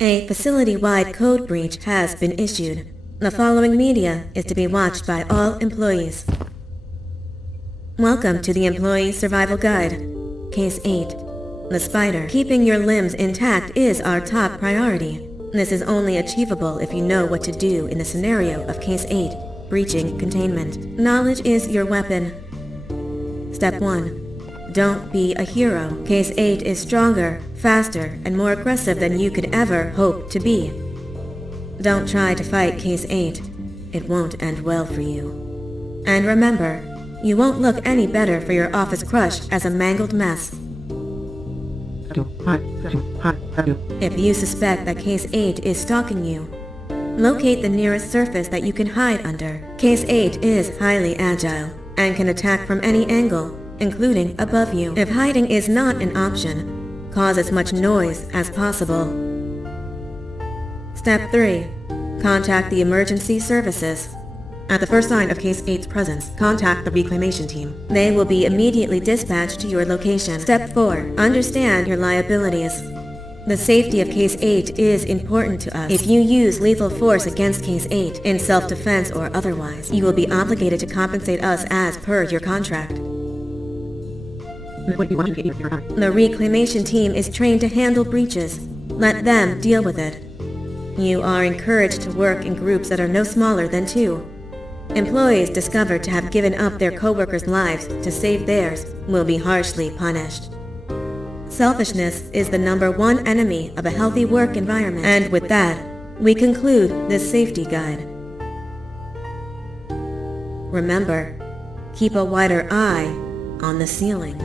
A facility-wide code breach has been issued. The following media is to be watched by all employees. Welcome to the Employee Survival Guide. Case 8. The spider. Keeping your limbs intact is our top priority. This is only achievable if you know what to do in the scenario of Case 8, breaching containment. Knowledge is your weapon. Step 1. Don't be a hero. Case 8 is stronger, faster, and more aggressive than you could ever hope to be. Don't try to fight Case 8. It won't end well for you. And remember, you won't look any better for your office crush as a mangled mess. If you suspect that Case 8 is stalking you, locate the nearest surface that you can hide under. Case 8 is highly agile and can attack from any angle, including above you. If hiding is not an option, cause as much noise as possible. Step 3. Contact the emergency services. At the first sign of Case 8's presence, contact the reclamation team. They will be immediately dispatched to your location. Step 4. Understand your liabilities. The safety of Case 8 is important to us. If you use lethal force against Case 8, in self-defense or otherwise, you will be obligated to compensate us as per your contract. The reclamation team is trained to handle breaches. Let them deal with it. You are encouraged to work in groups that are no smaller than 2. Employees discovered to have given up their co-workers' lives to save theirs will be harshly punished. Selfishness is the #1 enemy of a healthy work environment. And with that, we conclude this safety guide. Remember, keep a wider eye on the ceiling.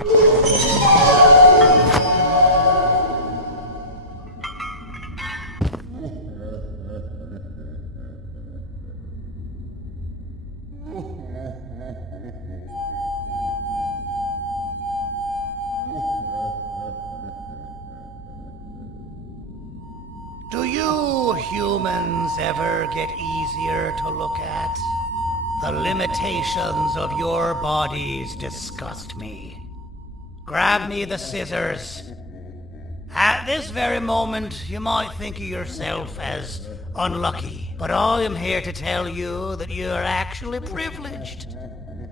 Do you humans ever get easier to look at? The limitations of your bodies disgust me. Grab me the scissors. At this very moment, you might think of yourself as unlucky, but I am here to tell you that you are actually privileged.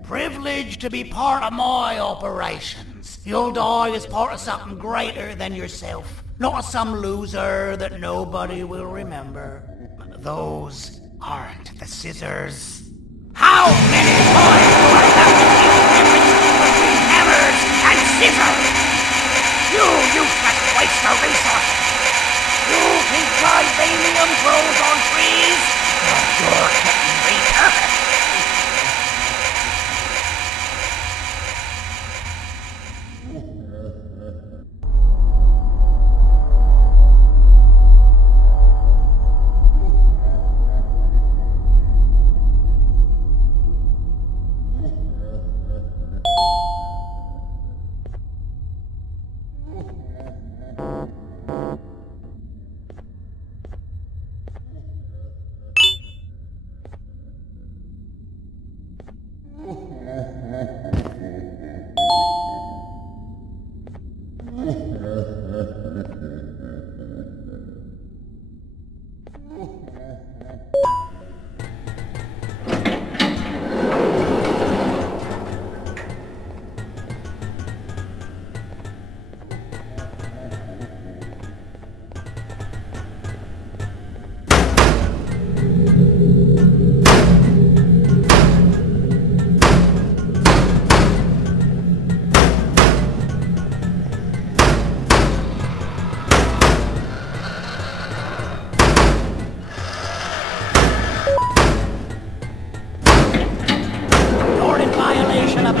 Privileged to be part of my operations. You'll die as part of something greater than yourself. Not some loser that nobody will remember. Those aren't the scissors. How many times do I have to keep the difference between hammers and scissors? You useless waste of resources! You think vibranium grows on trees? Well, you're getting repurposed.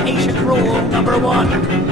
Patient rule number 1.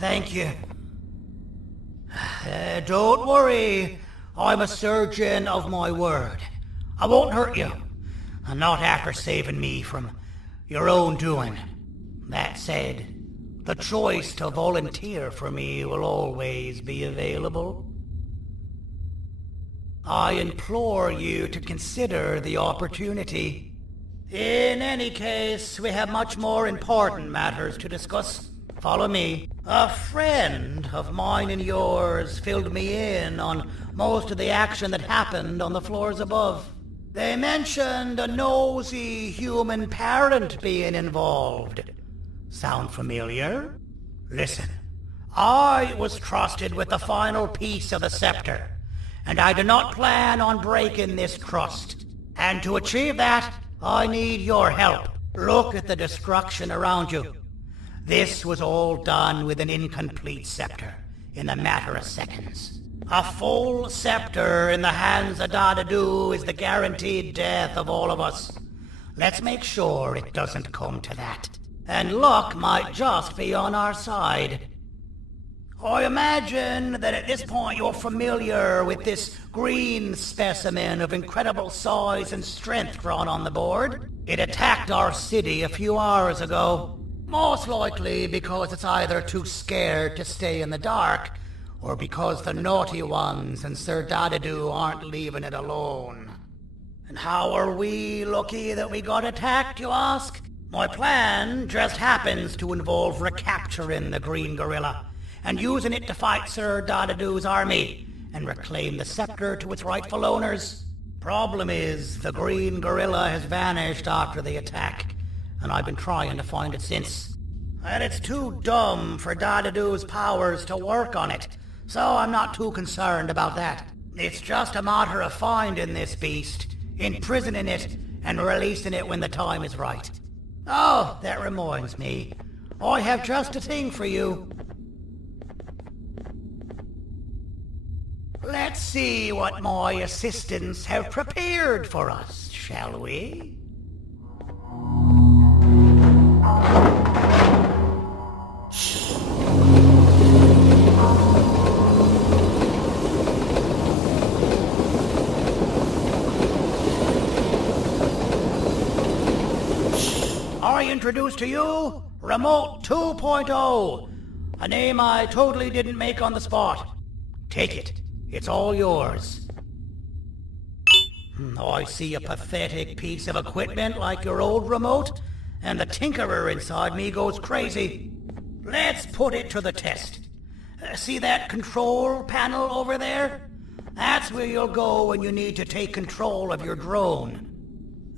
Thank you. Don't worry. I'm a surgeon of my word. I won't hurt you. And not after saving me from your own doing. That said, the choice to volunteer for me will always be available. I implore you to consider the opportunity. In any case, we have much more important matters to discuss. Follow me. A friend of mine and yours filled me in on most of the action that happened on the floors above. They mentioned a nosy human parent being involved. Sound familiar? Listen, I was trusted with the final piece of the scepter, and I do not plan on breaking this trust. And to achieve that, I need your help. Look at the destruction around you. This was all done with an incomplete scepter, in a matter of seconds. A full scepter in the hands of Dadadu is the guaranteed death of all of us. Let's make sure it doesn't come to that. And luck might just be on our side. I imagine that at this point you're familiar with this green specimen of incredible size and strength drawn on the board. It attacked our city a few hours ago. Most likely because it's either too scared to stay in the dark, or because the naughty ones and Sir Dadadu aren't leaving it alone. And how are we lucky that we got attacked, you ask? My plan just happens to involve recapturing the green gorilla, and using it to fight Sir Dadadu's army, and reclaim the scepter to its rightful owners. Problem is, the green gorilla has vanished after the attack, and I've been trying to find it since. And it's too dumb for Dadadoo's powers to work on it, so I'm not too concerned about that. It's just a matter of finding this beast, imprisoning it, and releasing it when the time is right. Oh, that reminds me. I have just a thing for you. Let's see what my assistants have prepared for us, shall we? I introduce to you Remote 2.0, a name I totally didn't make on the spot. Take it. It's all yours. I see a pathetic piece of equipment like your old remote, and the tinkerer inside me goes crazy. Let's put it to the test. See that control panel over there? That's where you'll go when you need to take control of your drone.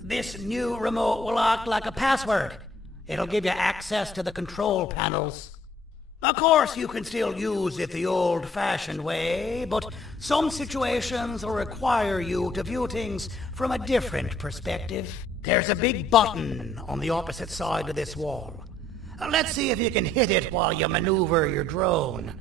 This new remote will act like a password. It'll give you access to the control panels. Of course, you can still use it the old-fashioned way, but some situations will require you to view things from a different perspective. There's a big button on the opposite side of this wall. Let's see if you can hit it while you maneuver your drone.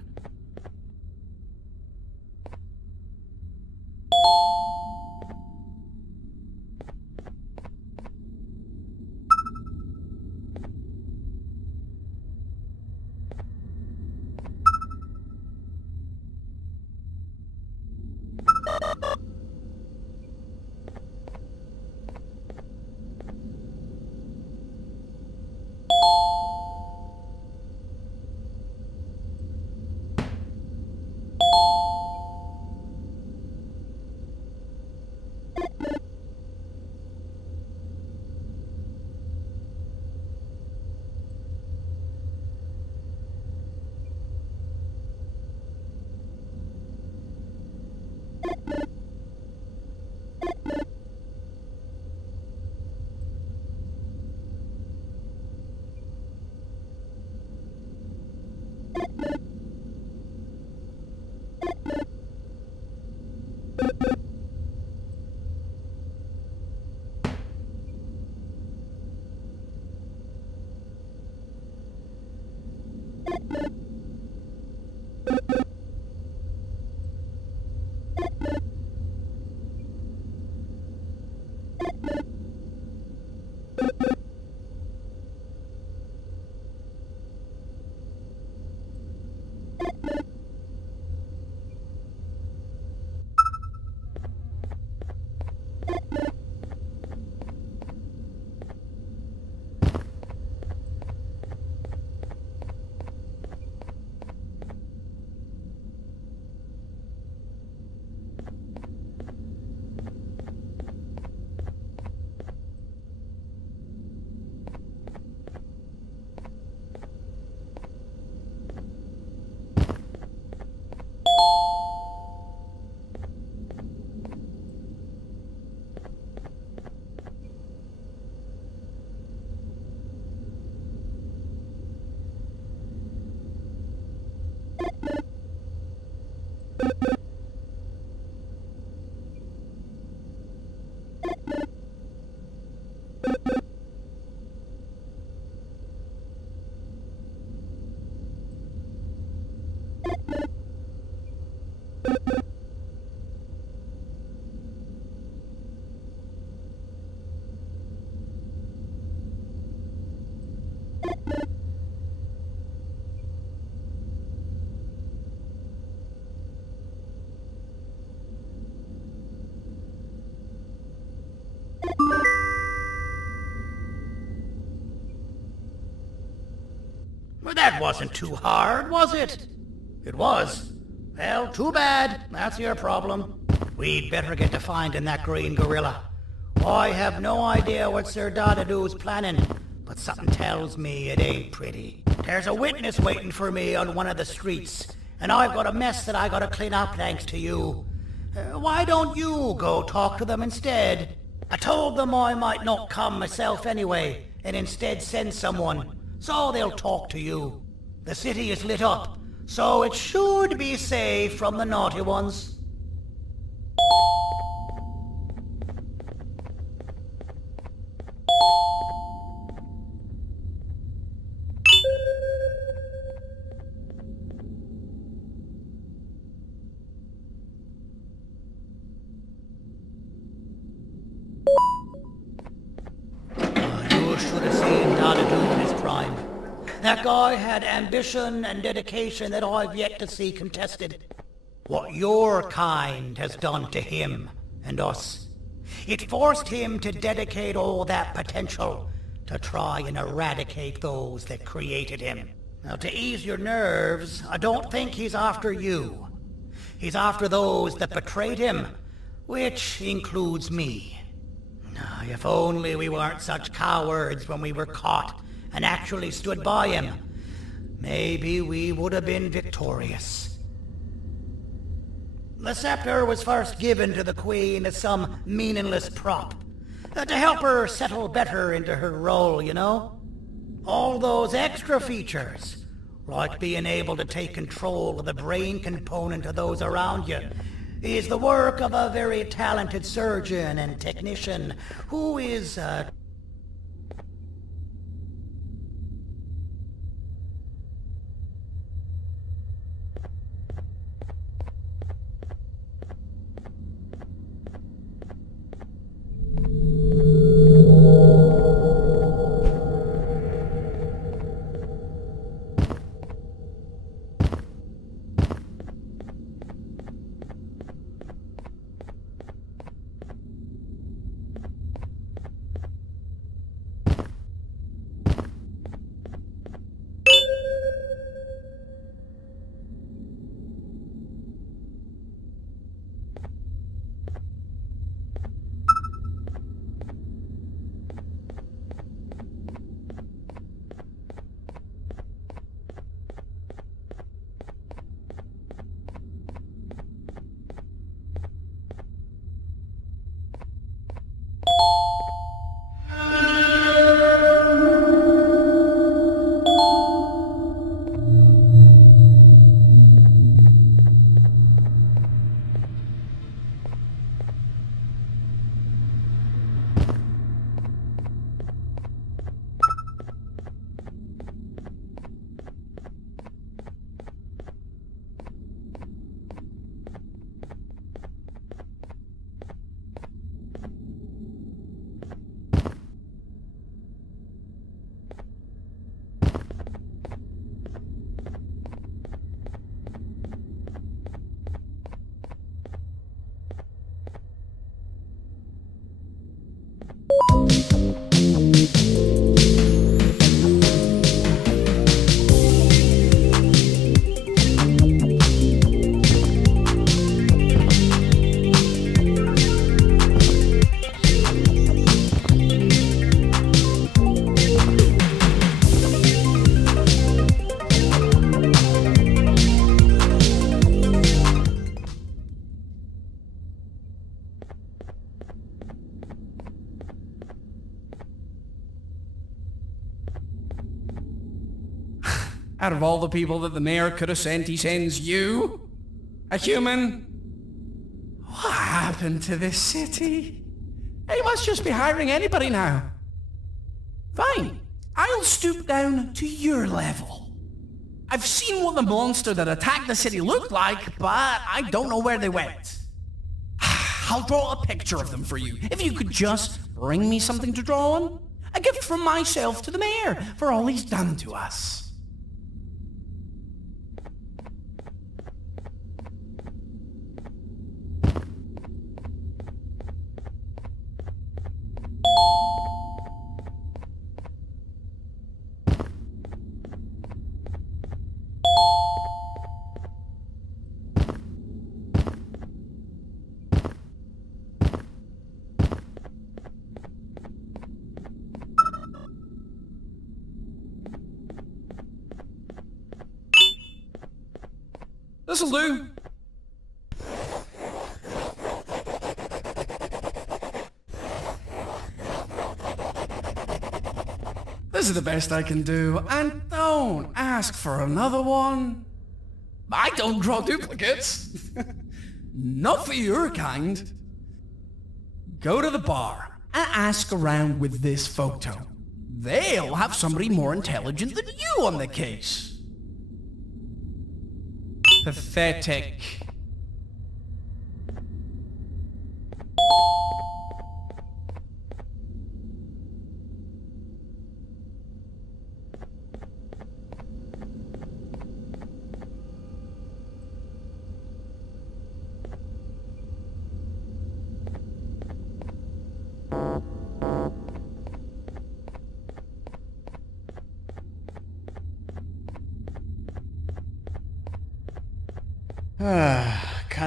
Well, that wasn't too hard, was it? It was. Well, too bad. That's your problem. We'd better get to finding that green gorilla. I have no idea what Sir Dadadoo's planning, but something tells me it ain't pretty. There's a witness waiting for me on one of the streets, and I've got a mess that I gotta clean up thanks to you. Why don't you go talk to them instead? I told them I might not come myself anyway, and instead send someone, so they'll talk to you. The city is lit up, so it should be safe from the naughty ones. You should have seen Dadadu in his prime. That guy had ambition and dedication that I've yet to see contested. What your kind has done to him and us. It forced him to dedicate all that potential to try and eradicate those that created him. Now, to ease your nerves, I don't think he's after you. He's after those that betrayed him, which includes me. If only we weren't such cowards when we were caught and actually stood by him, maybe we would have been victorious. The scepter was first given to the Queen as some meaningless prop, to help her settle better into her role, you know? All those extra features, like being able to take control of the brain component of those around you, is the work of a very talented surgeon and technician who is, Out of all the people that the mayor could have sent, he sends you? A human? What happened to this city? He must just be hiring anybody now. Fine, I'll stoop down to your level. I've seen what the monster that attacked the city looked like, but I don't know where they went. I'll draw a picture of them for you, if you could just bring me something to draw on. A gift from myself to the mayor for all he's done to us. This'll do. This is the best I can do, and don't ask for another one. I don't draw duplicates. Not for your kind. Go to the bar and ask around with this photo. They'll have somebody more intelligent than you on the case. Pathetic.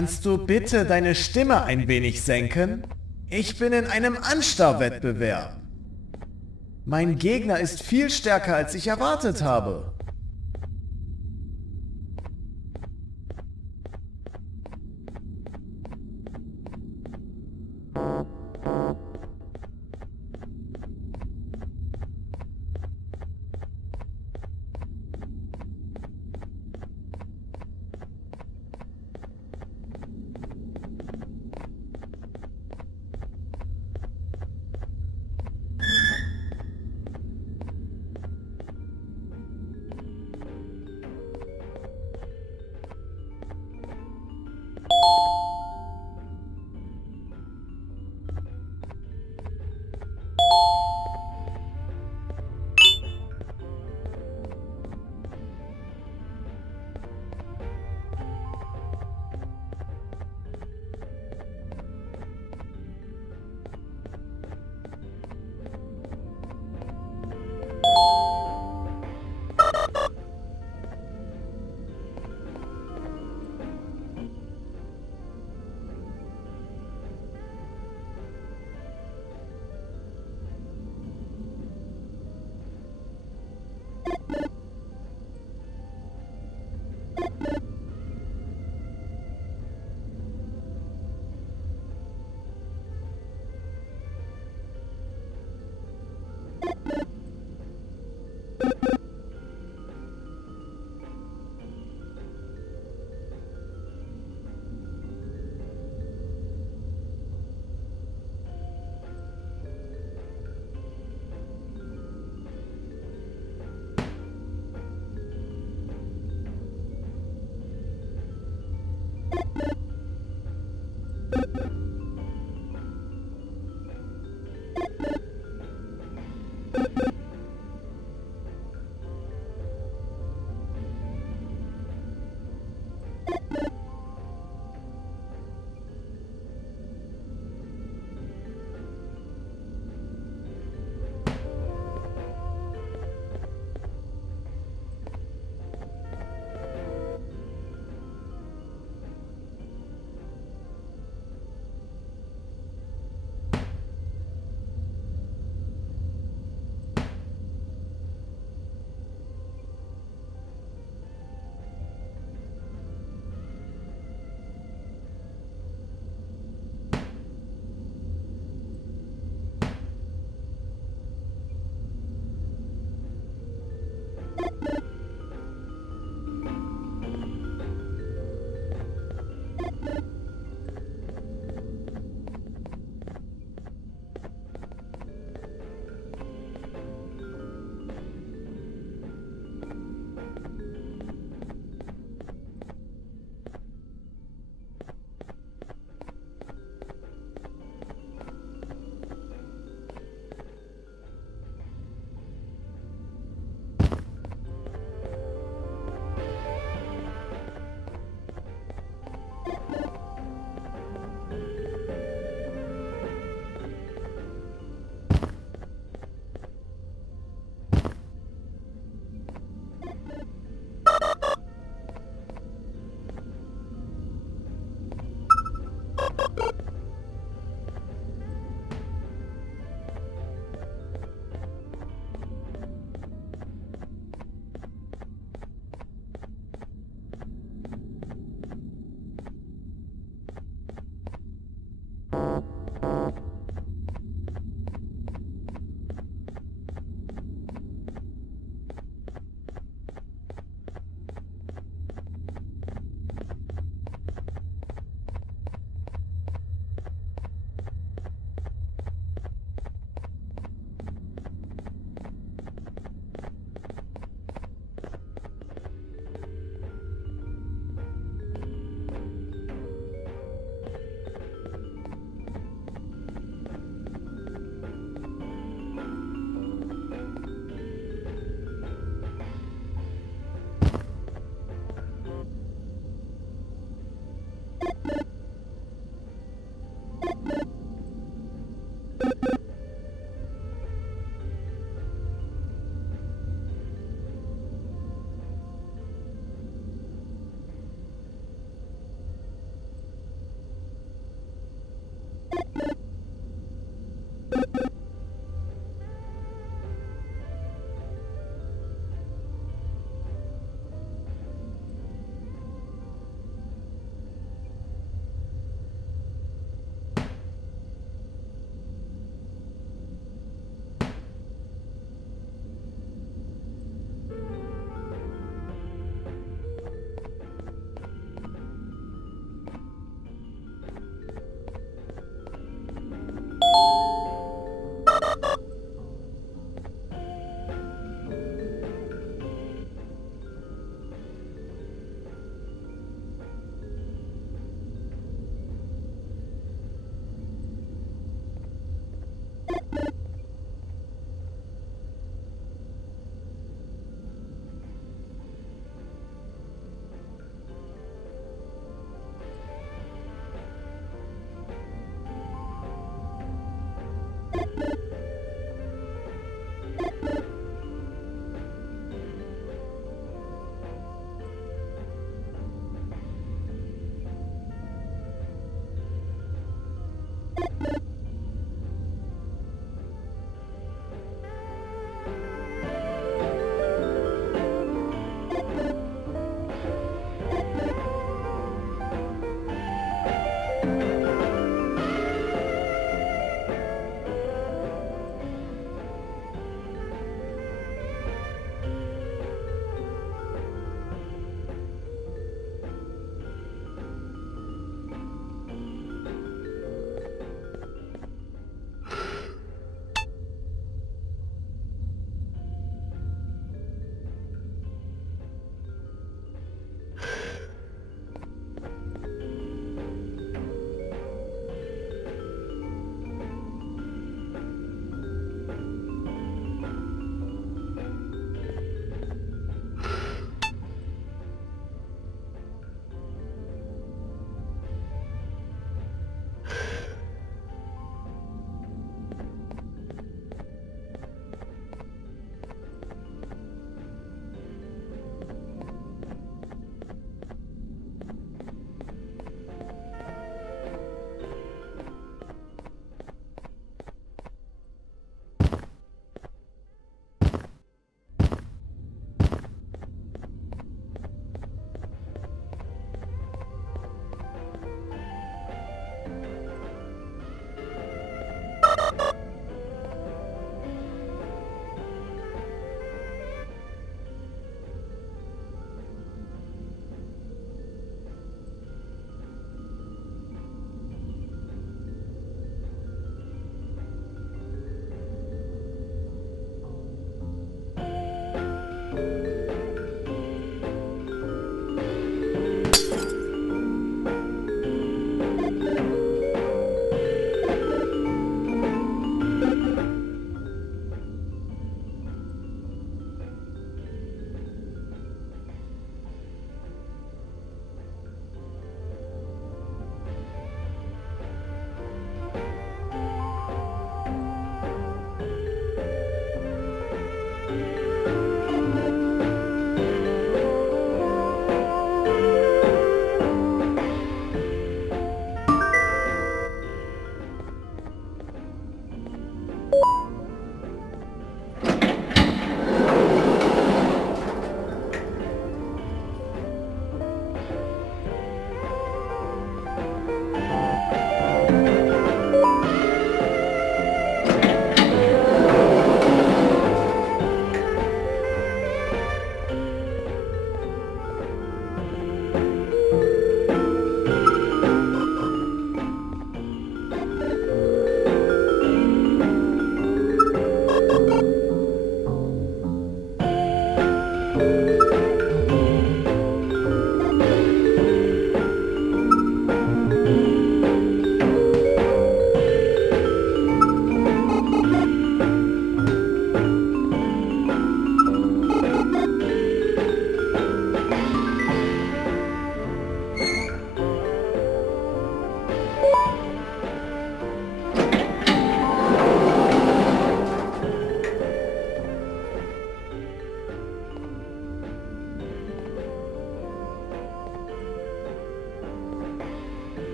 Kannst du bitte deine Stimme ein wenig senken? Ich bin in einem Anstarrwettbewerb. Mein Gegner ist viel stärker, als ich erwartet habe.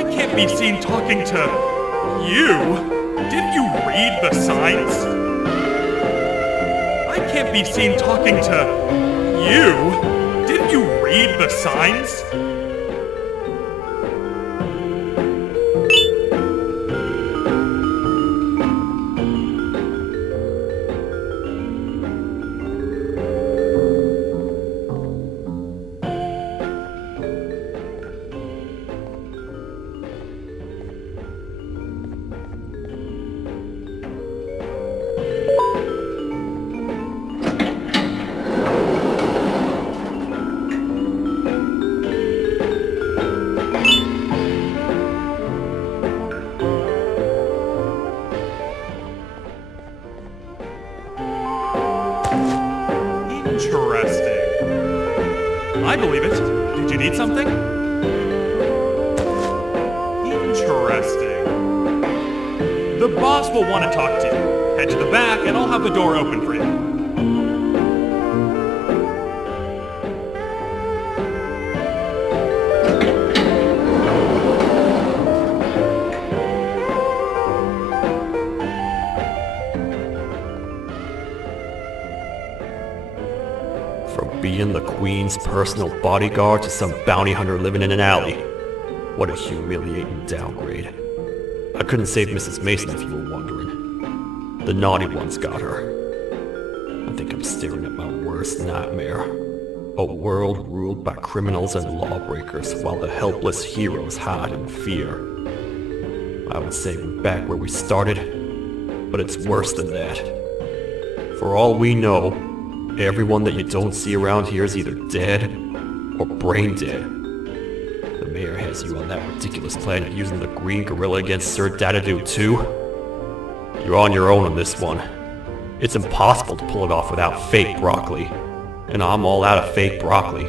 I can't be seen talking to you. Didn't you read the signs? I can't be seen talking to you. Didn't you read the signs? Interesting. I believe it. Did you need something? Interesting. The boss will want to talk to you. Head to the back and I'll have the door open for you. From being the Queen's personal bodyguard to some bounty hunter living in an alley. What a humiliating downgrade. I couldn't save Mrs. Mason if you were wondering. The naughty ones got her. I think I'm staring at my worst nightmare. A world ruled by criminals and lawbreakers while the helpless heroes hide in fear. I would say we're back where we started, but it's worse than that. For all we know, everyone that you don't see around here is either dead or brain dead. The mayor has you on that ridiculous plan of using the green gorilla against Sir Dadadoo too. You're on your own on this one. It's impossible to pull it off without fake broccoli. And I'm all out of fake broccoli.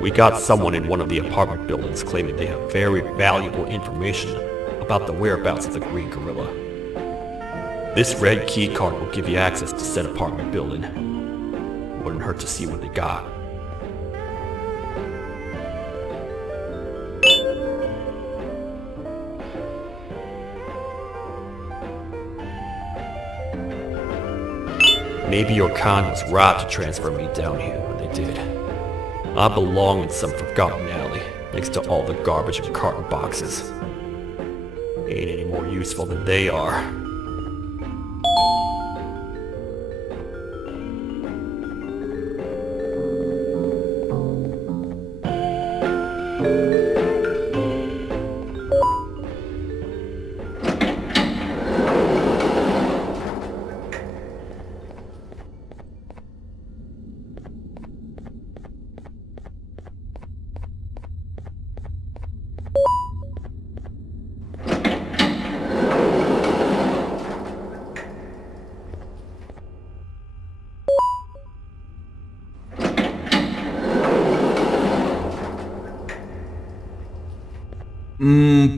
We got someone in one of the apartment buildings claiming they have very valuable information about the whereabouts of the green gorilla. This red key card will give you access to said apartment building. Wouldn't hurt to see what they got. Maybe your con was right to transfer me down here when they did. I belong in some forgotten alley, next to all the garbage and carton boxes. Ain't any more useful than they are.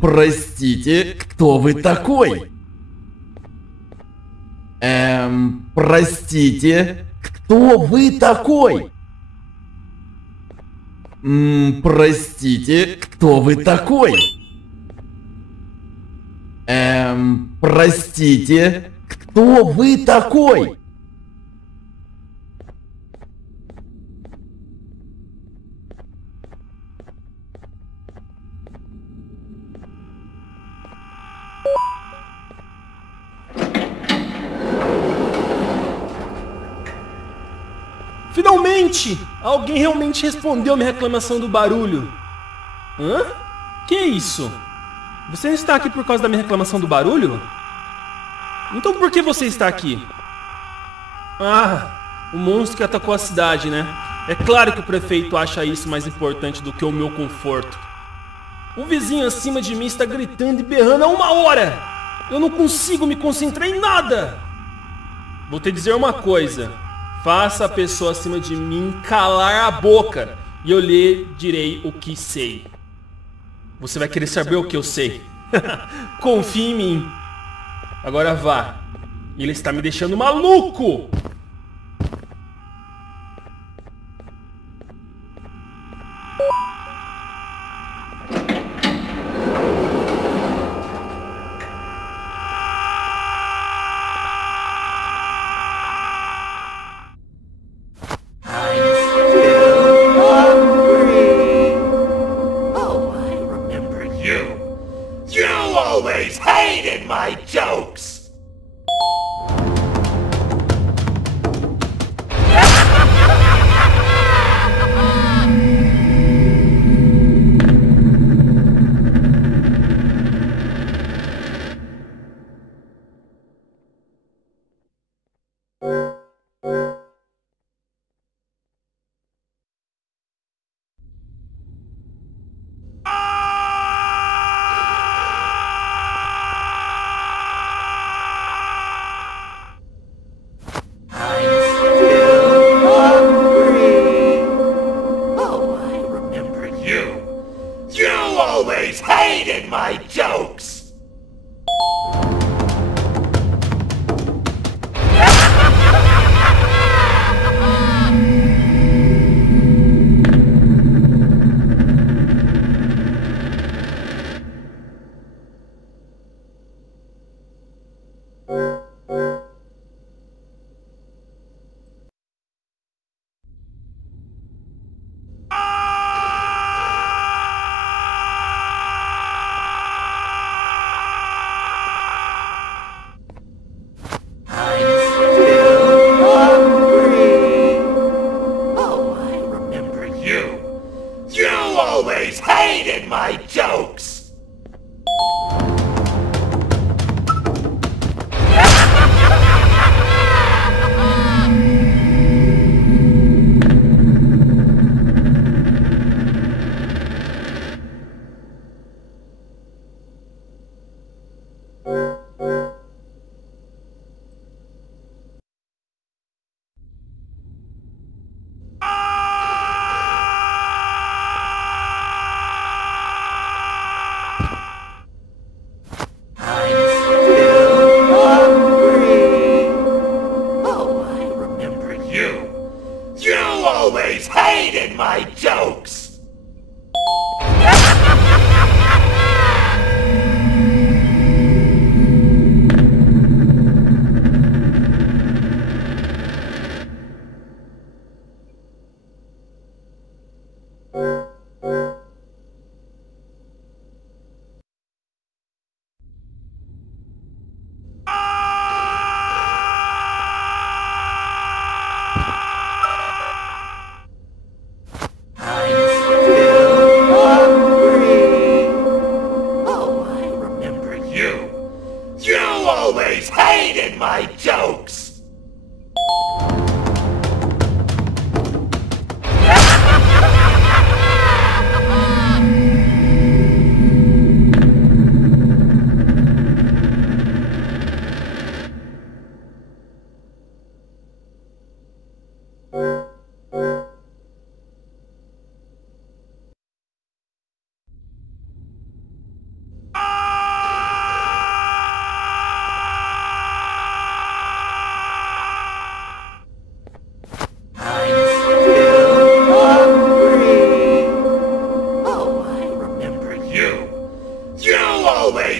Простите, кто вы такой? Простите, кто вы такой? Простите, кто вы такой? Простите, кто вы такой? Finalmente! Alguém realmente respondeu minha reclamação do barulho. Hã? Que é isso? Você não está aqui por causa da minha reclamação do barulho? Então por que você está aqui? Ah, o monstro que atacou a cidade, né? É claro que o prefeito acha isso mais importante do que o meu conforto. O vizinho acima de mim está gritando e berrando há 1 hora! Eu não consigo me concentrar em nada! Vou te dizer uma coisa. Faça a pessoa acima de mim calar a boca e eu lhe direi o que sei. Você vai querer saber o que eu sei. Confie em mim. Agora vá. Ele está me deixando maluco!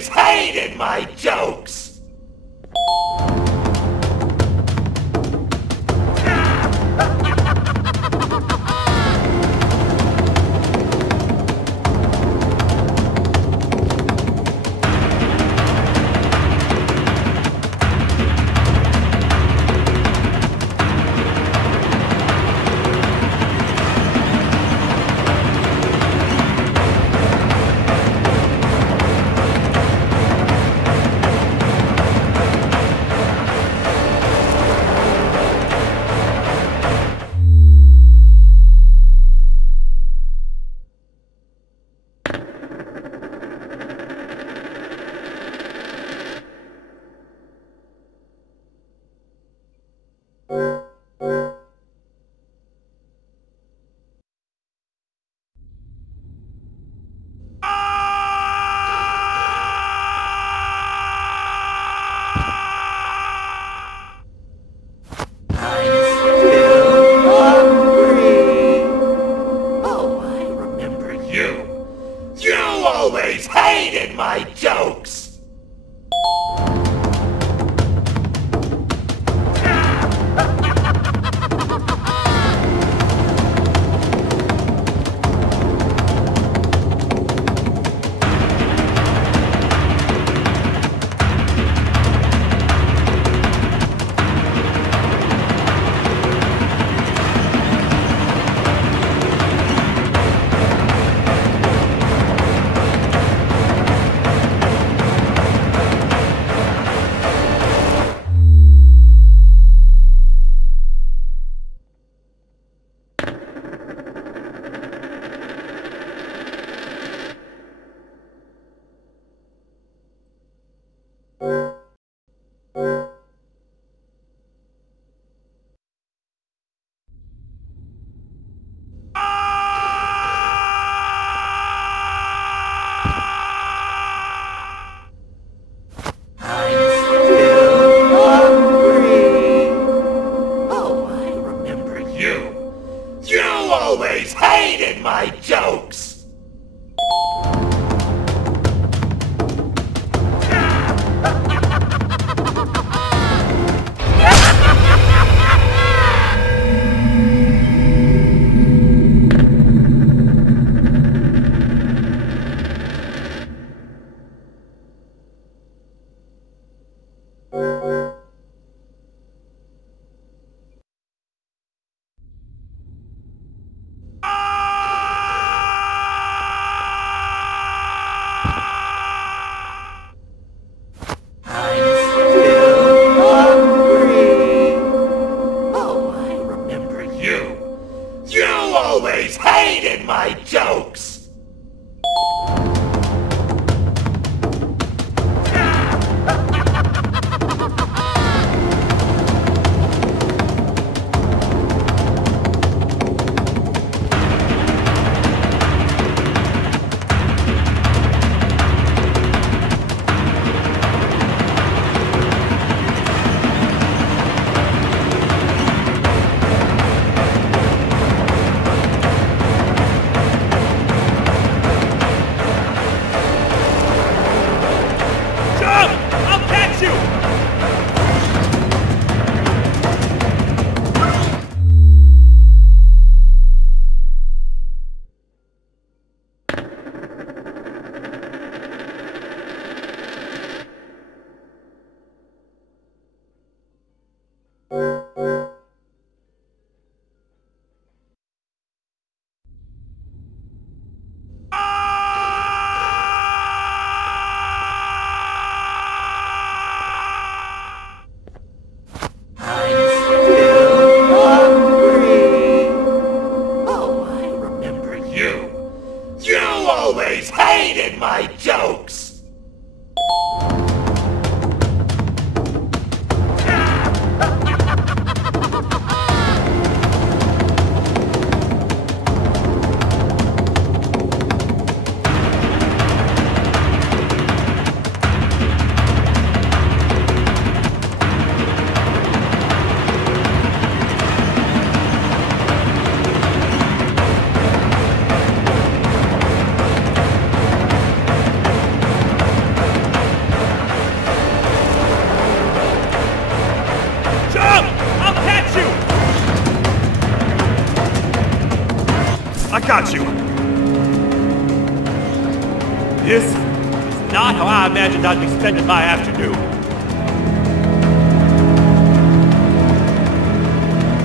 always hated my jokes! My jokes! My jokes! Always hated my jokes! Always hated my jokes! This is not how I imagined I'd be spending my afternoon.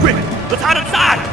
Quick, let's hide inside!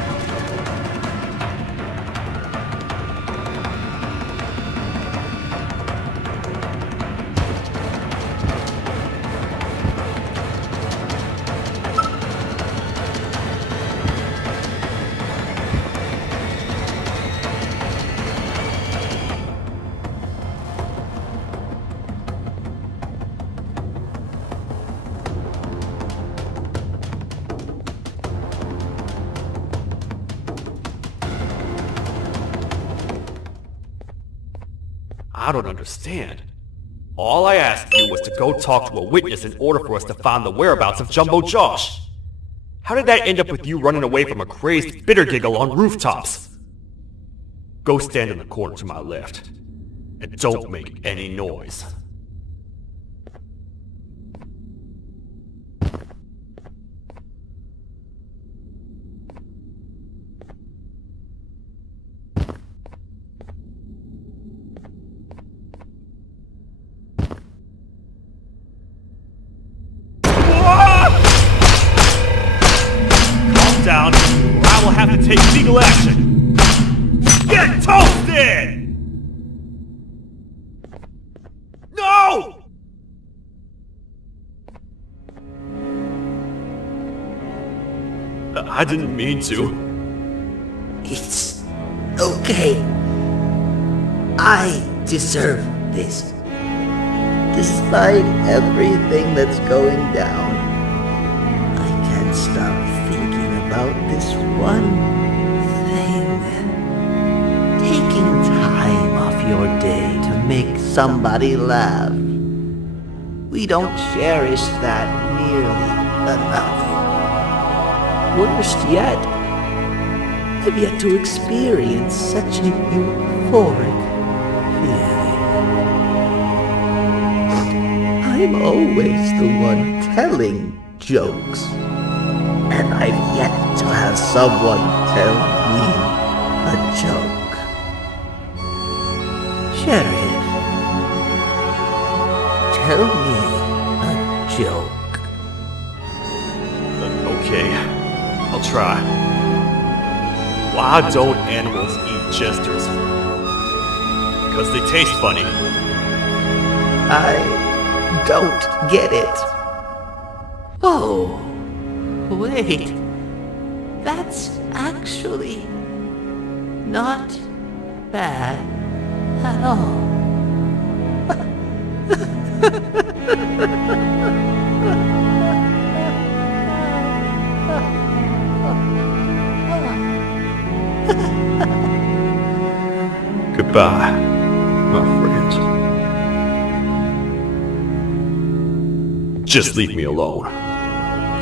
I don't understand. All I asked you was to go talk to a witness in order for us to find the whereabouts of Jumbo Josh. How did that end up with you running away from a crazed bitter giggle on rooftops? Go stand in the corner to my left. And don't make any noise. Down, or I will have to take legal action. Get toasted! No! I didn't mean to. It's okay. I deserve this. Despite everything that's going down, I can't stop thinking about this one thing. Taking time off your day to make somebody laugh. We don't cherish that nearly enough. Worst yet, I've yet to experience such a euphoric feeling. I'm always the one telling jokes. And I've yet to have someone tell me a joke. Sheriff, tell me a joke. Okay, I'll try. Why don't animals eat jesters? Because they taste funny. I don't get it. Oh. Wait, that's actually not bad at all. Goodbye, my friend. Just leave me alone,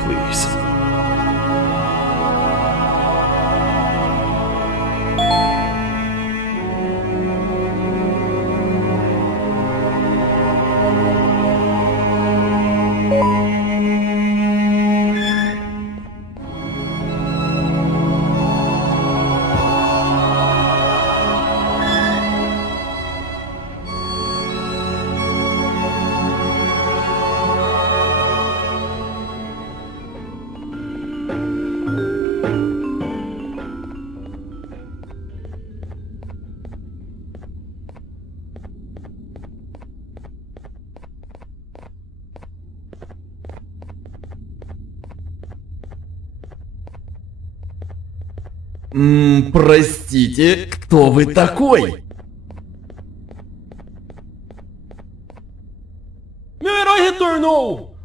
please. Простите, кто вы такой? Meu herói retornou!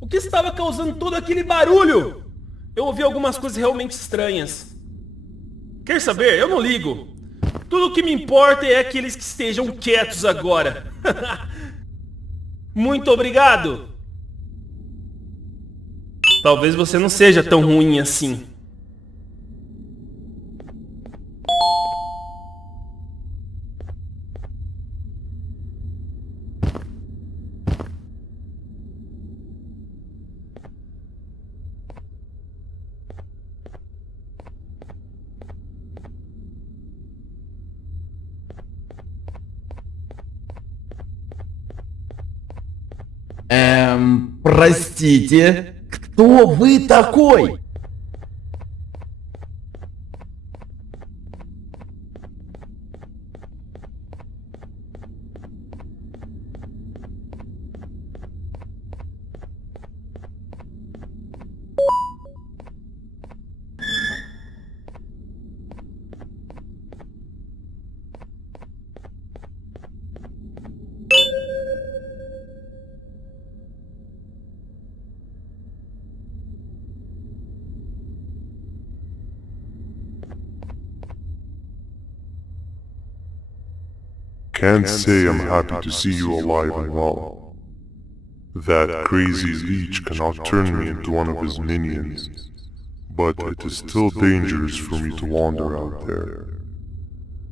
O que estava causando todo aquele barulho? Eu ouvi algumas coisas realmente estranhas. Quer saber? Eu não ligo. Tudo o que me importa é aqueles que estejam quietos agora. Muito obrigado! Talvez você não seja tão ruim assim. Простите, кто вы такой? Can't say I'm happy to see you alive and well. That crazy leech cannot turn me into one of his minions, but it is still dangerous for me to wander out there.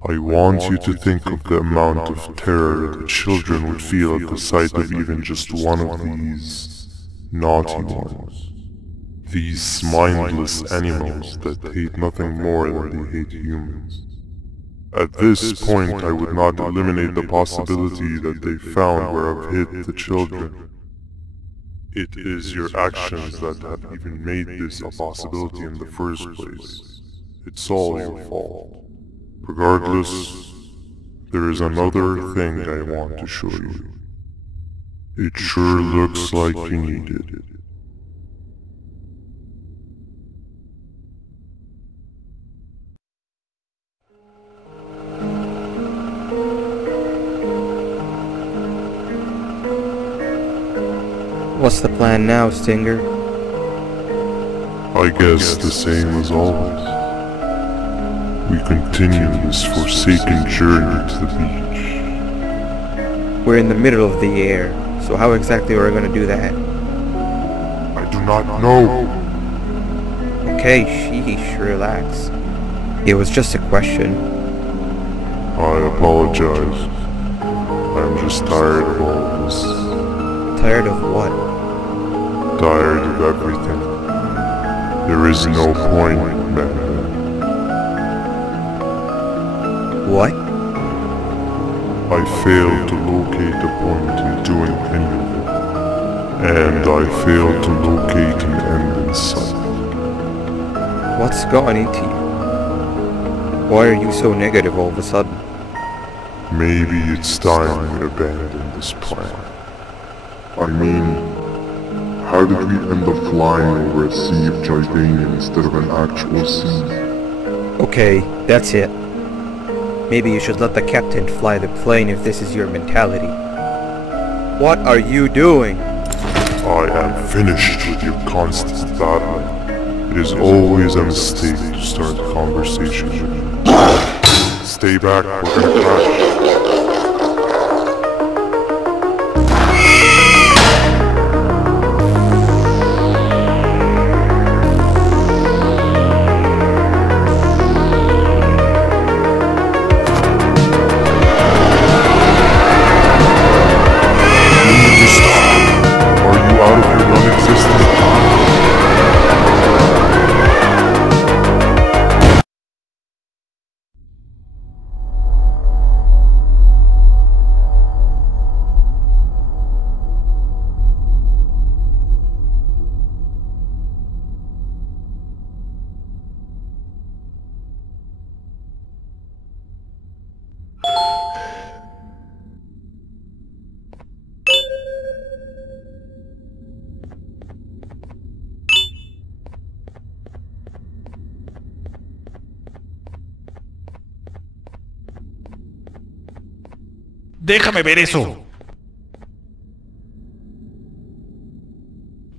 I want you to think of the amount of terror that children would feel at the sight of even just one of these naughty ones. These mindless animals that hate nothing more than they hate humans. At this point, I would not eliminate the possibility that they found where I've hid the children. It is your actions that have even made this a possibility in the first place. It's all your fault. Regardless, there is another thing I want to show you. It sure looks like you need it. What's the plan now, Stinger? I guess the same as always. We continue this forsaken journey to the beach. We're in the middle of the air, so how exactly are we going to do that? I do not know. Okay, sheesh, relax. It was just a question. I apologize. I'm just tired of all of this. Tired of what? Tired of everything. There is no point, man. What? I failed to locate a point in doing any of it. And I failed to locate an end in sight. What's gone into you? Why are you so negative all of a sudden? Maybe it's time we abandon this plan. I mean, how did we end up flying over a sea of Jordanian instead of an actual sea? Okay, that's it. Maybe you should let the captain fly the plane if this is your mentality. What are you doing? I am finished with your constant battling. It is always a mistake to start a conversation with you. Stay back, we're gonna crash. ¡Déjame ver eso!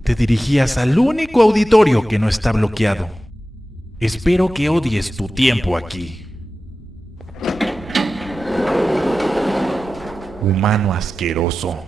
Te dirigías al único auditorio que no está bloqueado. Espero que odies tu tiempo aquí. Humano asqueroso.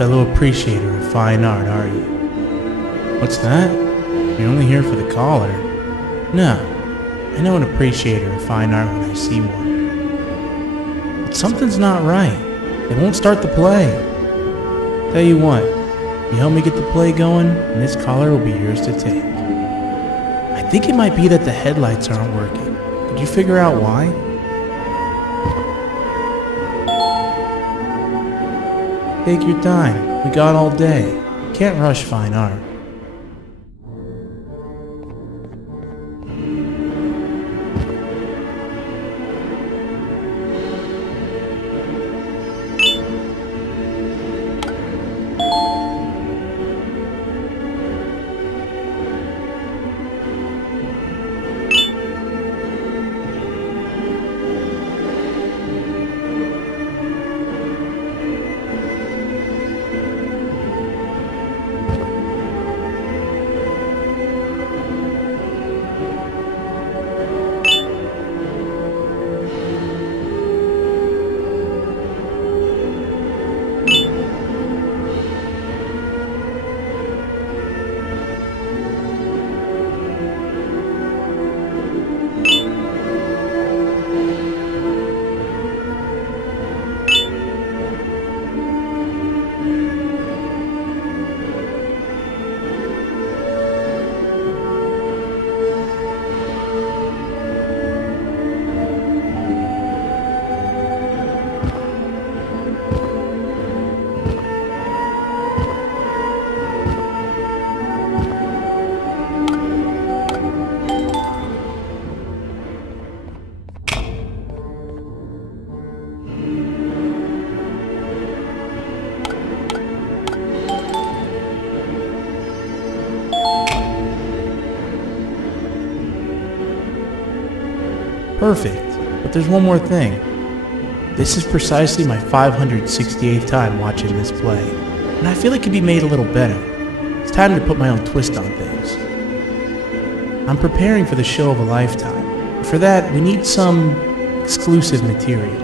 fellow appreciator of fine art, are you? What's that? You're only here for the collar. No, I know an appreciator of fine art when I see one. But something's not right. They won't start the play. Tell you what, you help me get the play going, and this collar will be yours to take. I think it might be that the headlights aren't working. Could you figure out why? Take your time. We got all day. Can't rush fine art. Perfect. But there's one more thing. This is precisely my 568th time watching this play, and I feel it could be made a little better. It's time to put my own twist on things. I'm preparing for the show of a lifetime. For that, we need some exclusive material.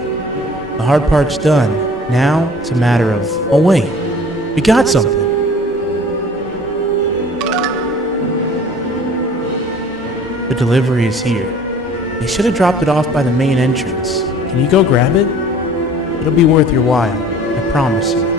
The hard part's done. Now, it's a matter of... Oh wait, we got something. The delivery is here. They should have dropped it off by the main entrance. Can you go grab it? It'll be worth your while, I promise you.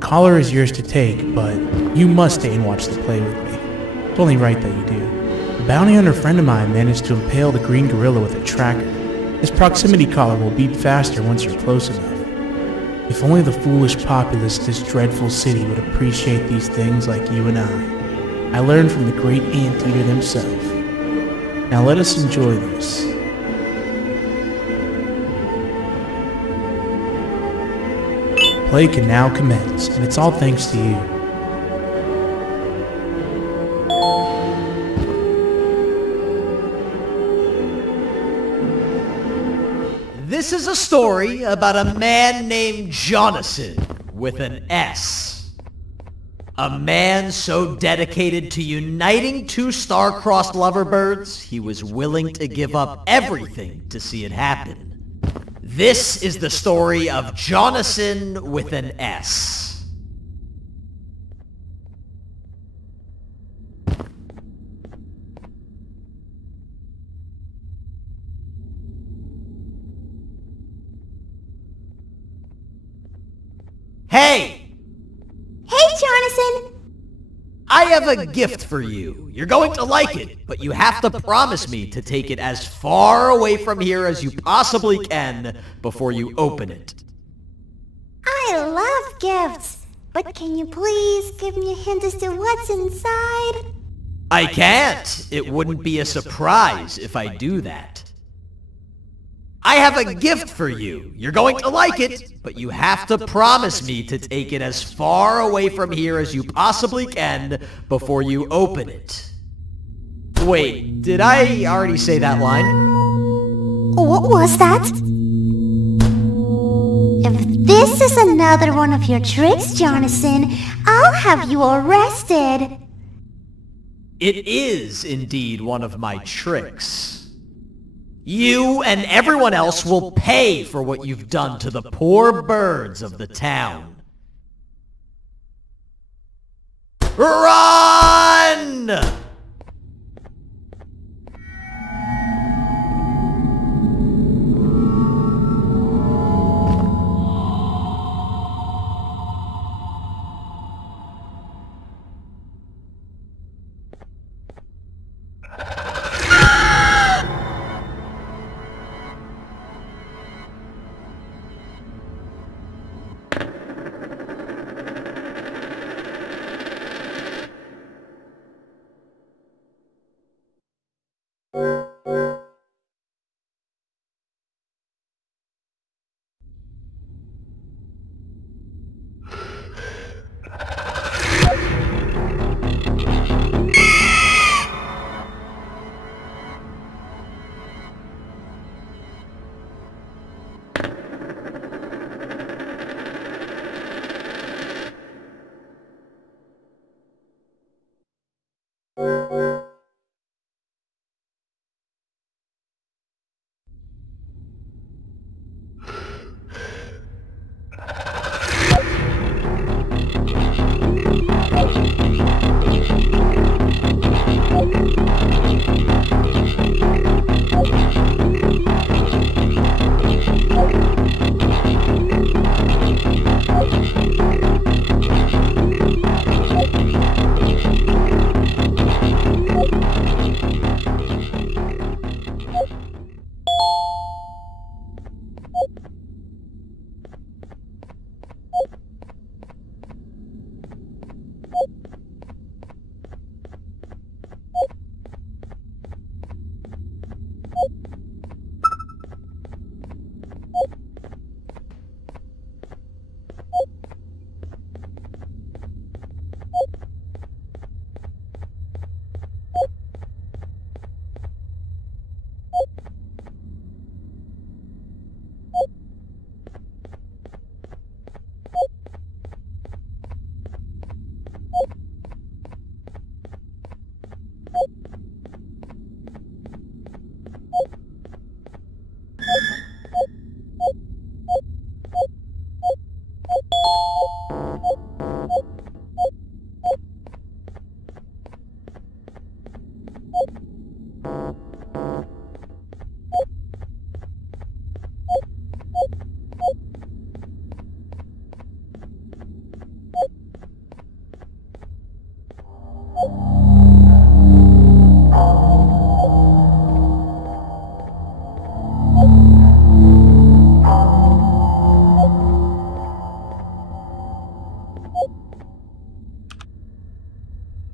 Collar is yours to take, but you must stay and watch the play with me. It's only right that you do. A bounty hunter friend of mine managed to impale the green gorilla with a tracker. This proximity collar will beep faster once you're close enough. If only the foolish populace of this dreadful city would appreciate these things like you and I. I learned from the great anteater himself. Now let us enjoy this. Play can now commence, and it's all thanks to you. This is a story about a man named Jonathan with an S. A man so dedicated to uniting two star-crossed loverbirds, he was willing to give up everything to see it happen. This is the story of Jonathan with an S. Hey! Hey, Jonathan! I have a gift for you. You're going to like it, but you have to promise me to take it as far away from here as you possibly can before you open it. I love gifts, but can you please give me a hint as to what's inside? I can't. It wouldn't be a surprise if I do that. I have a gift for you. You're going to like it, but you have to promise me to take it as far away from here as you possibly can before you open it. Wait, did I already say that line? What was that? If this is another one of your tricks, Jonathan, I'll have you arrested. It is indeed one of my tricks. You and everyone else will pay for what you've done to the poor birds of the town. Run!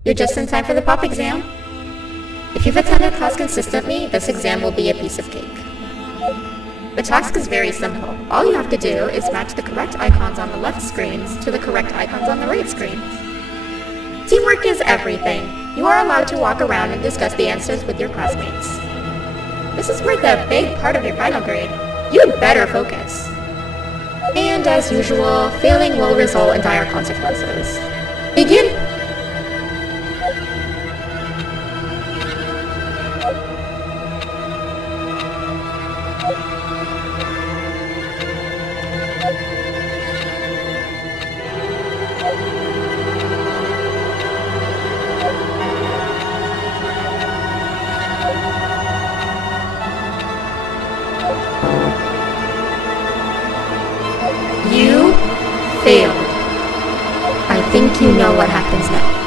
You're just in time for the pop exam. If you've attended class consistently, this exam will be a piece of cake. The task is very simple. All you have to do is match the correct icons on the left screens to the correct icons on the right screens. Teamwork is everything. You are allowed to walk around and discuss the answers with your classmates. This is worth a big part of your final grade. You'd better focus. And as usual, failing will result in dire consequences. Begin! You failed. I think you know what happens now.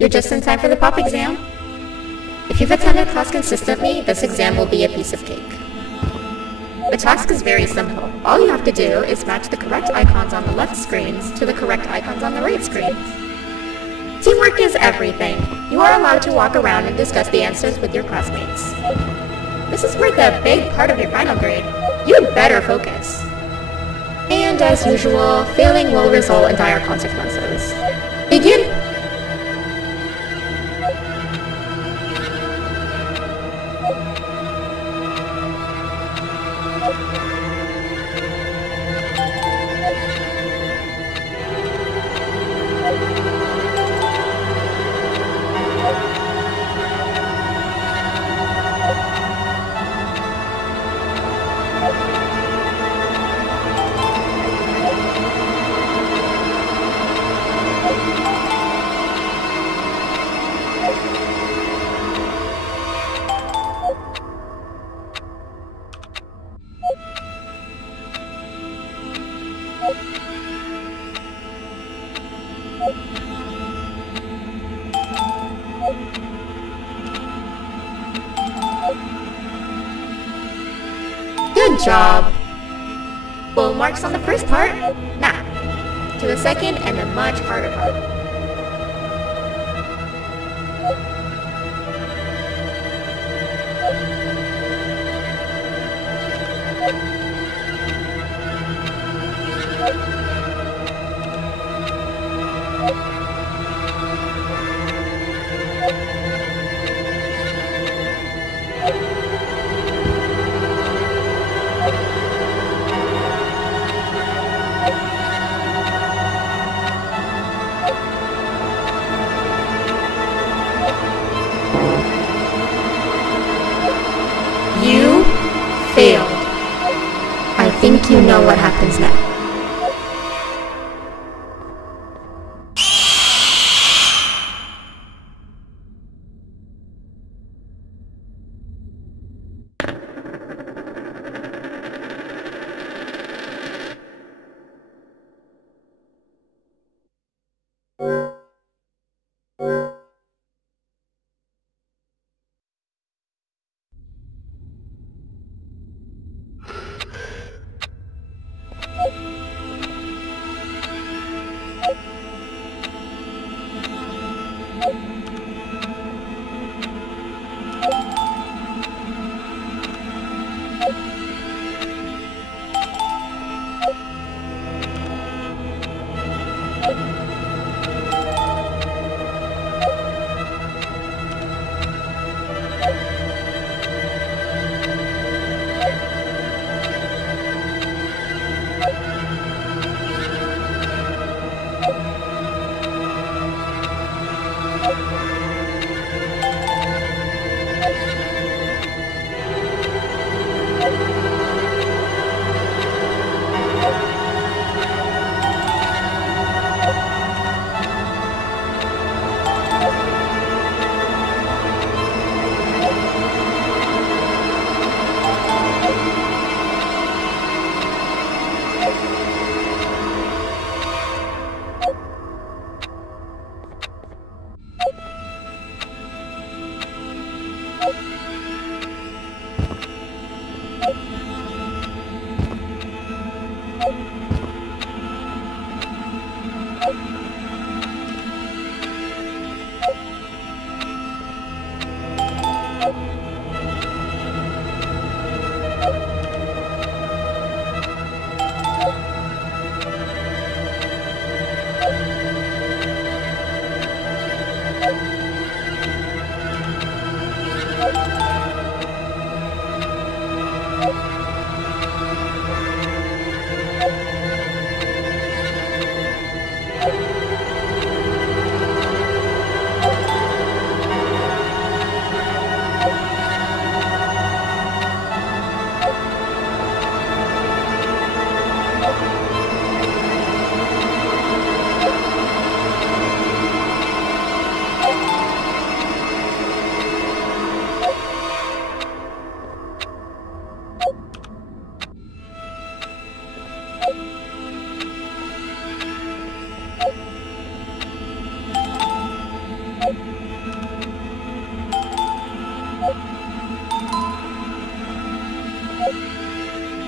You're just in time for the pop exam. If you've attended class consistently, this exam will be a piece of cake. The task is very simple. All you have to do is match the correct icons on the left screens to the correct icons on the right screens. Teamwork is everything. You are allowed to walk around and discuss the answers with your classmates. This is worth a big part of your final grade. You'd better focus. And as usual, failing will result in dire consequences. Begin! Good job! Full marks on the first part. Now, to the second and the much harder part. You failed. I think you know what happens next.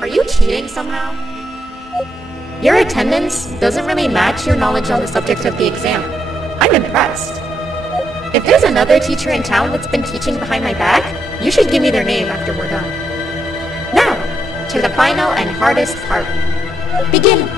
Are you cheating somehow? Your attendance doesn't really match your knowledge on the subject of the exam. I'm impressed. If there's another teacher in town that's been teaching behind my back, you should give me their name after we're done. Now, to the final and hardest part. Begin!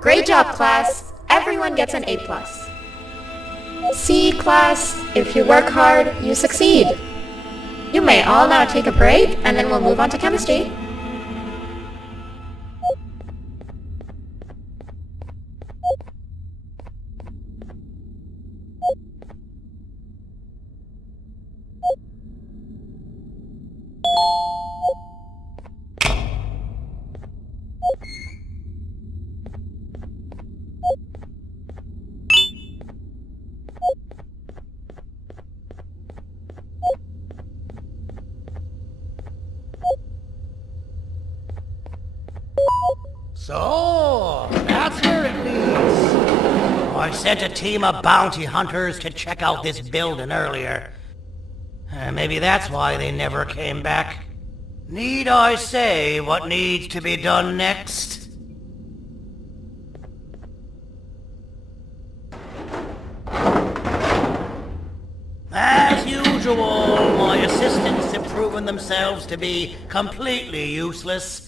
Great job, class. Everyone gets an A+. See, class, if you work hard, you succeed. You may all now take a break, and then we'll move on to chemistry. So, that's where it leads. I sent a team of bounty hunters to check out this building earlier. Maybe that's why they never came back. Need I say what needs to be done next? As usual, my assistants have proven themselves to be completely useless.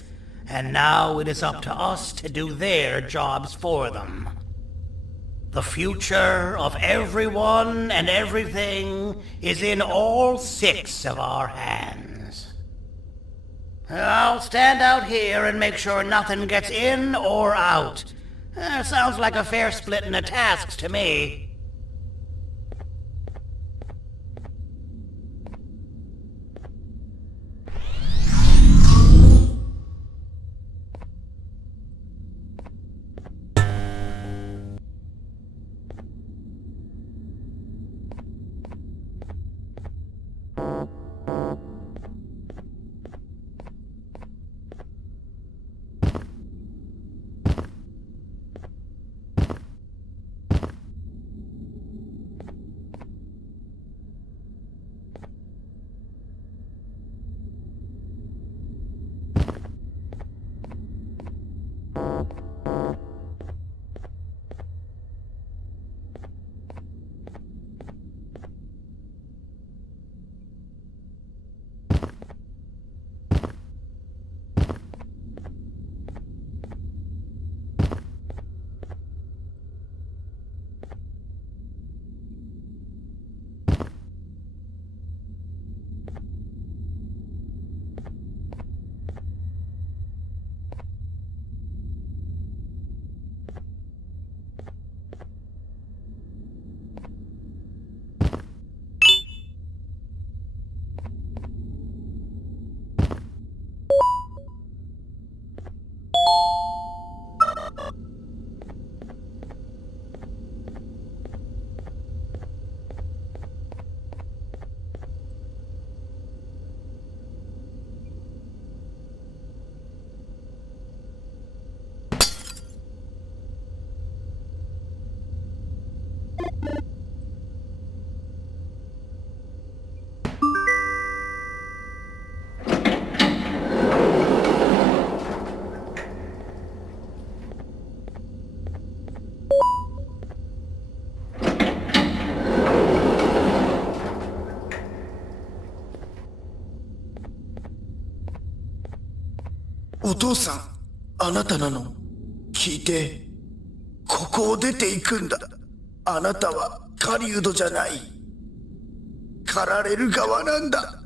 And now it is up to us to do their jobs for them. The future of everyone and everything is in all 6 of our hands. I'll stand out here and make sure nothing gets in or out. Sounds like a fair splitting of tasks to me. お父さん、あなたなの。聞いて。ここを出ていくんだ。あなたは狩人じゃない。狩られる側なんだ。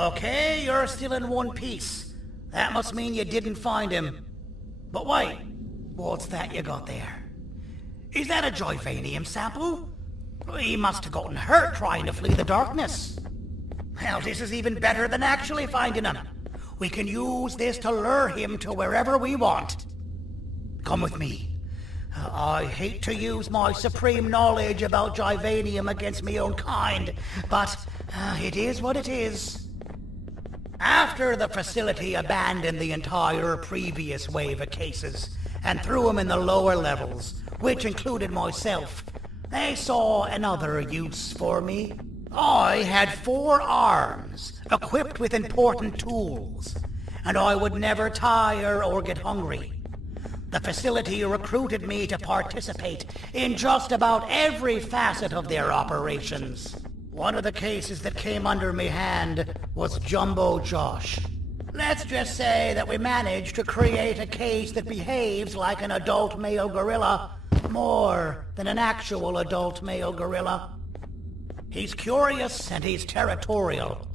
Okay, you're still in one piece. That must mean you didn't find him. But wait, what's that you got there? Is that a Joyvanium sample? He must have gotten hurt trying to flee the darkness. Well, this is even better than actually finding him. We can use this to lure him to wherever we want. Come with me. I hate to use my supreme knowledge about Joyvanium against my own kind, but it is what it is. After the facility abandoned the entire previous wave of cases and threw them in the lower levels, which included myself, they saw another use for me. I had 4 arms, equipped with important tools, and I would never tire or get hungry. The facility recruited me to participate in just about every facet of their operations. One of the cases that came under me hand was Jumbo Josh. Let's just say that we managed to create a case that behaves like an adult male gorilla, more than an actual adult male gorilla. He's curious and he's territorial.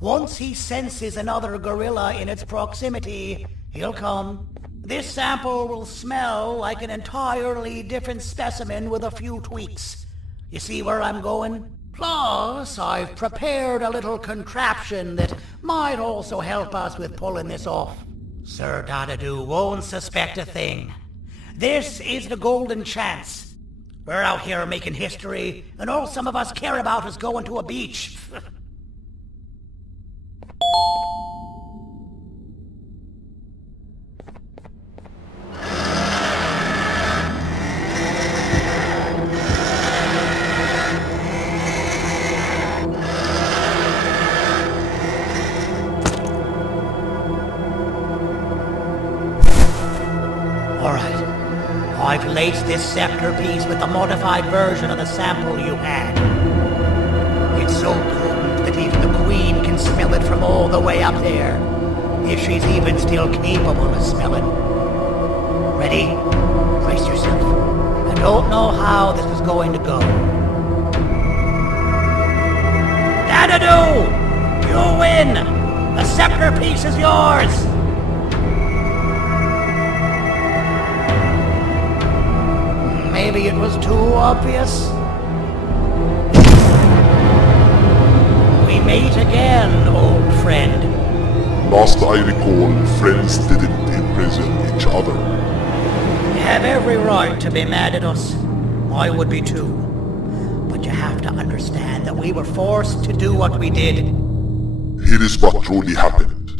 Once he senses another gorilla in its proximity, he'll come. This sample will smell like an entirely different specimen with a few tweaks. You see where I'm going? Plus, I've prepared a little contraption that might also help us with pulling this off. Sir Dadadoo won't suspect a thing. This is the golden chance. We're out here making history, and all some of us care about is going to a beach. I've laced this scepter piece with the modified version of the sample you had. It's so potent that even the Queen can smell it from all the way up there, if she's even still capable of smelling. Ready? Brace yourself. I don't know how this is going to go. Dadadoo! You win! The scepter piece is yours! Maybe it was too obvious. We meet again, old friend. Last I recall, friends didn't imprison each other. You have every right to be mad at us. I would be too. But you have to understand that we were forced to do what we did. Here is what truly happened.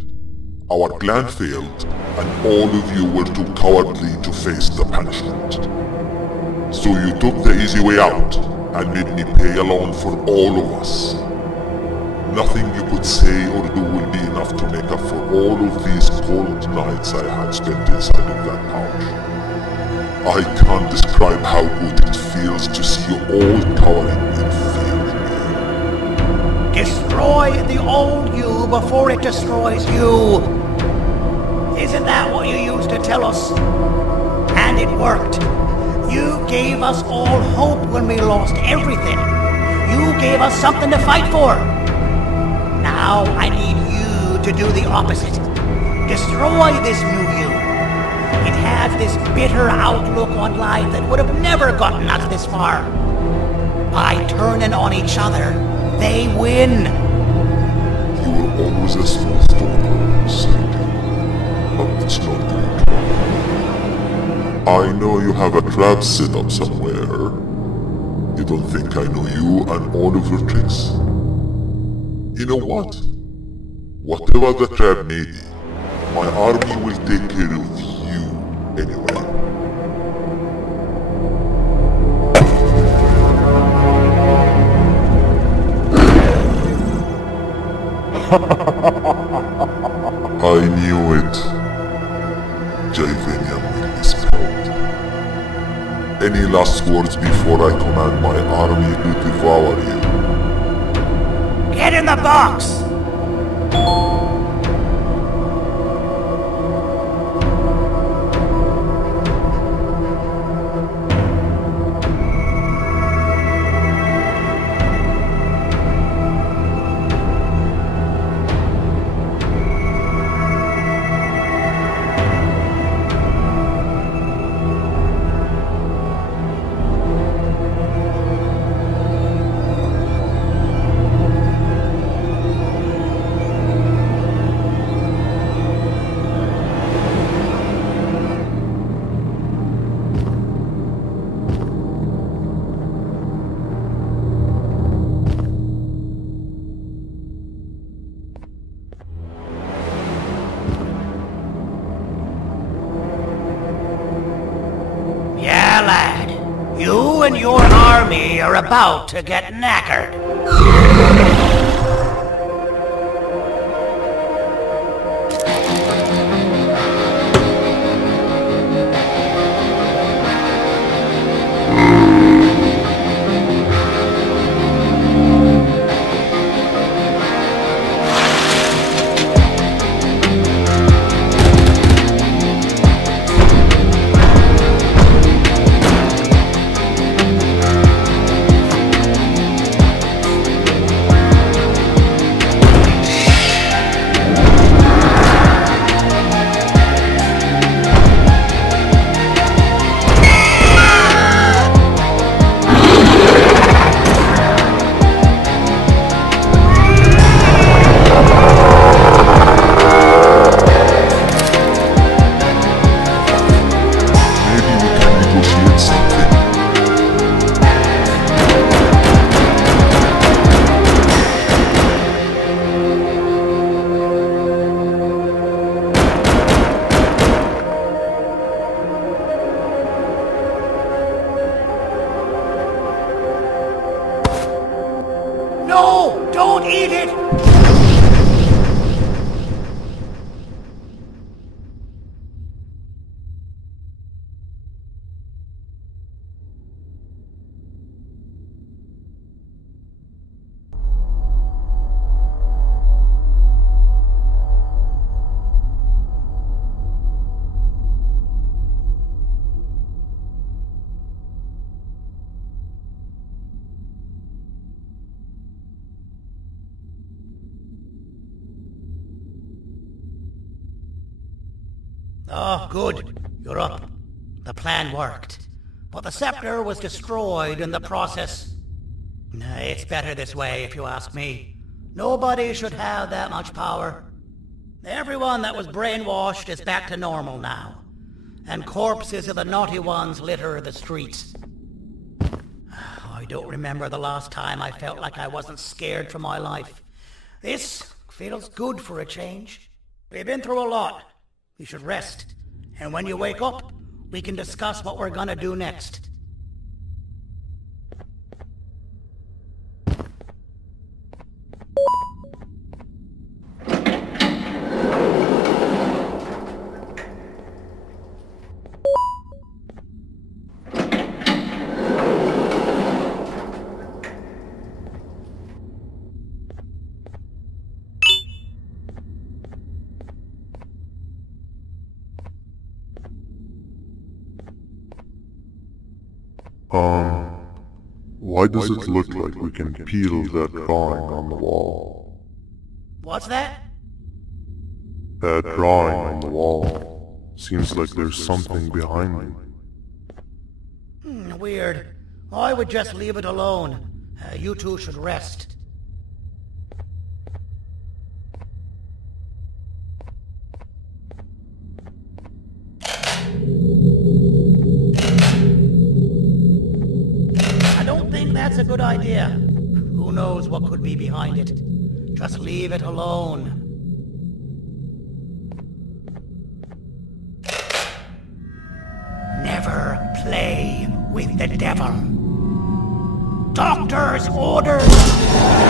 Our plan failed, and all of you were too cowardly to face the punishment. So you took the easy way out, and made me pay alone for all of us. Nothing you could say or do will be enough to make up for all of these cold nights I had spent inside of that pouch. I can't describe how good it feels to see you all cowering in fear. Destroy the old you before it destroys you. Isn't that what you used to tell us? And it worked. You gave us all hope when we lost everything. You gave us something to fight for. Now I need you to do the opposite. Destroy this new you. It has this bitter outlook on life that would have never gotten us this far. By turning on each other, they win. You were always a small stalker, Sandy. But it's not good. I know you have a trap set up somewhere. You don't think I know you and all of your tricks? You know what? Whatever the trap may be, my army will take care of you anyway. I knew it. Joyvanium will be spelled. Any last words before I command my army to devour you? Get in the box! You're about to get knackered. No! Don't eat it! Oh, good. You're up. The plan worked. But the scepter was destroyed in the process. It's better this way, if you ask me. Nobody should have that much power. Everyone that was brainwashed is back to normal now. And corpses of the naughty ones litter the streets. I don't remember the last time I felt like I wasn't scared for my life. This feels good for a change. We've been through a lot. You should rest. And when you wake up, we can discuss what we're gonna do next. Why does it look like we can peel that drawing on the wall? What's that? That drawing on the wall. Seems like there's something behind it. Weird. I would just leave it alone. You two should rest. That's a good idea. Who knows what could be behind it? Just leave it alone. Never play with the devil. Doctor's orders!